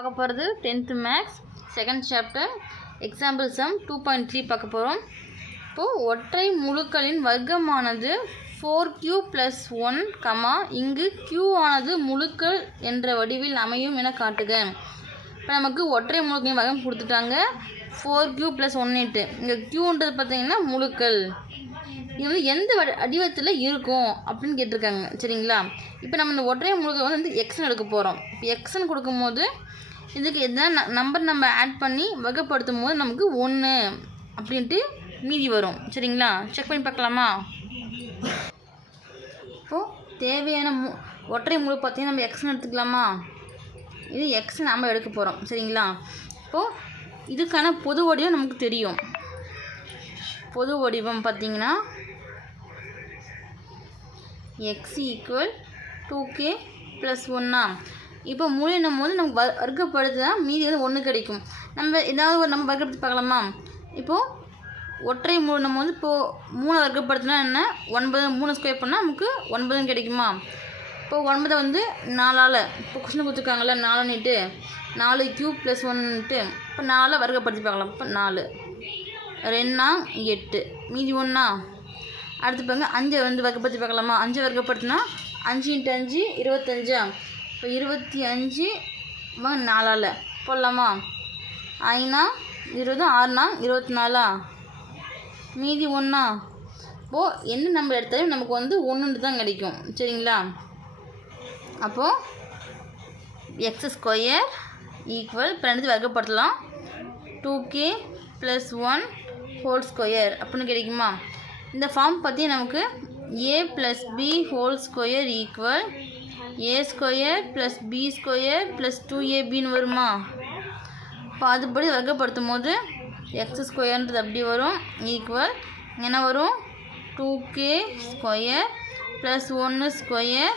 பார்க்க போகிறது tenth maths second chapter example sum two point three பார்க்க போகிறோம் இப்போது ஒற்றை முழுக்களின் வர்க்கமானது four q plus one comma இங்கு கியூ ஆனது முழுக்கள் என்ற வடிவில் அமையும் என காட்டுக. இப்போ நமக்கு ஒற்றை முழுக்களின் வர்க்கம் கொடுத்துட்டாங்க. ஃபோர் கியூ ப்ளஸ் ஒன் எட்டு இங்கே கியூன்றது பார்த்தீங்கன்னா முழுக்கள். இது வந்து எந்த வடி வடிவத்தில் இருக்கும் அப்படின்னு கேட்டிருக்காங்க. சரிங்களா? இப்போ நம்ம இந்த ஒற்றை முழுக்க வந்து எக்ஸன் எடுக்க போகிறோம் இப்போ எக்ஸன் கொடுக்கும்போது இதுக்கு எதனா நம்பர் நம்ம ஆட் பண்ணி வகைப்படுத்தும் போது நமக்கு ஒன்று அப்படின்ட்டு மீதி வரும். சரிங்களா? செக் பண்ணி பார்க்கலாமா? இப்போது தேவையான மு ஒற்றை முழு பார்த்தீங்கன்னா நம்ம எக்ஸ்னு எடுத்துக்கலாமா? இது எக்ஸ் நாம் எடுக்க போகிறோம் சரிங்களா? இப்போது இதுக்கான பொது வடிவம் நமக்கு தெரியும். பொது வடிவம் பார்த்தீங்கன்னா x equal to k plus ஒன்னா இப்போ மூலினும் போது நமக்கு வ தான் மீதி வந்து ஒன்று கிடைக்கும். நம்ம ஏதாவது ஒரு நம்ம வர்க்கப்படுத்தி பார்க்கலாமா? இப்போது ஒற்றை மூலம் போது இப்போது மூணு வர்க்கப்படுத்தினா என்ன? ஒன்பது மூணு ஸ்கொயர் பண்ணால் நமக்கு ஒன்பதுன்னு கிடைக்குமா? இப்போ ஒன்பதை வந்து நாலால் இப்போ கொஸ்டின் கொடுத்துருக்காங்கல்ல நாலுன்னுட்டு நாலு க்யூ ப்ளஸ் ஒன்னுட்டு இப்போ நாலை வர்க்கப்படுத்தி பார்க்கலாம். இப்போ நாலு. ரெண்டா எட்டு. மீதி ஒன்றா அடுத்து பாருங்க அஞ்சை வந்து வர்க்கப்படுத்தி பார்க்கலாமா? அஞ்சு வர்க்கப்படுத்தினா அஞ்சு இன்ட்டு அஞ்சு இருபத்தஞ்சா? இப்போ இருபத்தி அஞ்சு வாங்க நாலால் போடலாமா? ஐநா இருபது ஆறுனா இருபத்தி நாலா? மீதி ஒன்றா இப்போது என்ன நம்பர் எடுத்தாலும் நமக்கு வந்து ஒன்று தான் கிடைக்கும். சரிங்களா? அப்போது எக்ஸ் ஸ்கொயர் ஈக்குவல் இப்போ வர்க்கப்படுத்தலாம் two k plus one whole square அப்படின்னு கிடைக்குமா? இந்த ஃபார்ம் பற்றி நமக்கு a plus b whole square equal a square plus b square plus two ஏபின்னு வருமா? இப்போ அதுபடி போது எக்ஸ் ஸ்கொயர்ன்றது அப்படி வரும். ஈக்குவல் என்ன வரும்? டூ கே ஸ்கொயர் ப்ளஸ் ஒன்று ஸ்கொயர்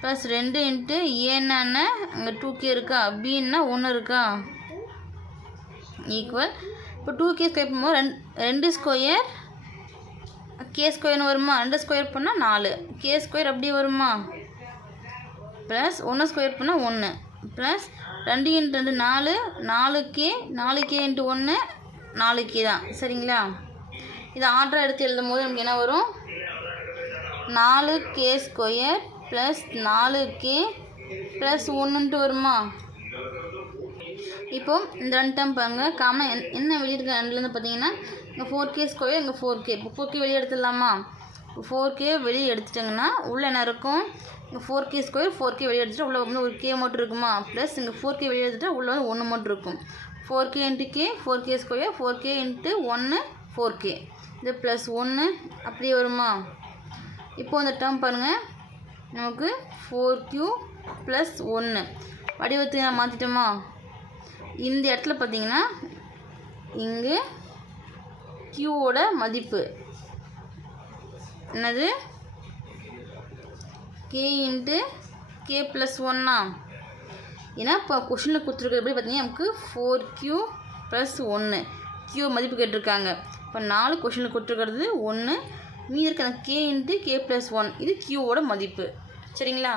ப்ளஸ் ரெண்டு இன்ட்டு ஏன்னா அங்கே டூ கே இருக்கா? பின்னா ஒன்று இருக்கா? ஈக்குவல் இப்போ டூ கே ஸ்கொயர் பண்ணும்போது ரெண்டு ரெண்டு ஸ்கொயர் கே ஸ்கொயர்னு வருமா? ரெண்டு ஸ்கொயர் பண்ணால் நாலு. கே ஸ்கொயர் அப்படி வருமா? ப்ளஸ் ஒன்று ஸ்கொயர் பண்ணால் ஒன்று ப்ளஸ் ரெண்டு இன்ட்டு ரெண்டு நாலு நாலு கே நாலு கே இன்ட்டு ஒன்று நாலு கே தான். சரிங்களா? இதை ஆர்டராக எடுத்து எழுதும் போது நமக்கு என்ன வரும்? நாலு கே ஸ்கொயர் ப்ளஸ் நாலு கே ப்ளஸ் ஒன்றுன்ட்டு வருமா? இப்போ இந்த ரெண்டு டைம் பாருங்க. காமன் என் என்ன வெளியே இருக்க ரெண்டுலேருந்து பார்த்தீங்கன்னா இங்கே ஃபோர் கே ஸ்கொயர் இங்கே ஃபோர் கே இப்போ ஃபோர் கே வெளியே எடுத்துடலாமா? ஃபோர் கே வெளியே எடுத்துட்டோங்கன்னா உள்ளே என்ன இருக்கும்? இங்கே four k square four k வெளியே எடுத்துகிட்டு உள்ளே வந்து ஒரு கே மட்டும் இருக்குமா? ப்ளஸ் இங்கே ஃபோர் கே வெளியே எடுத்துகிட்டு உள்ளே வந்து ஒன்று மட்டும் இருக்கும். Four k into k four k square four k into ஒன்று ஃபோர் கே இது ப்ளஸ் ஒன்று அப்படியே வருமா? இப்போ அந்த டேர்ம் பாருங்கள் நமக்கு ஃபோர் க்யூ ப்ளஸ் ஒன்று வடிவத்தை நான் மாற்றிட்டோமா இந்த இடத்துல பார்த்தீங்கன்னா இங்கே க்யூவோட மதிப்பு. என்னது? கே இன்ட்டு கே ப்ளஸ் ஒன்னா ஏன்னா இப்போ கொஷினில் கொடுத்துருக்கிறபடி பார்த்தீங்கன்னா நமக்கு ஃபோர் க்யூ ப்ளஸ் ஒன்று க்யூ மதிப்பு கேட்டிருக்காங்க. இப்போ நாலு கொஷினில் கொடுத்துருக்கிறது ஒன்று மீதி இருக்கிற k into k plus one இது க்யூவோட மதிப்பு. சரிங்களா?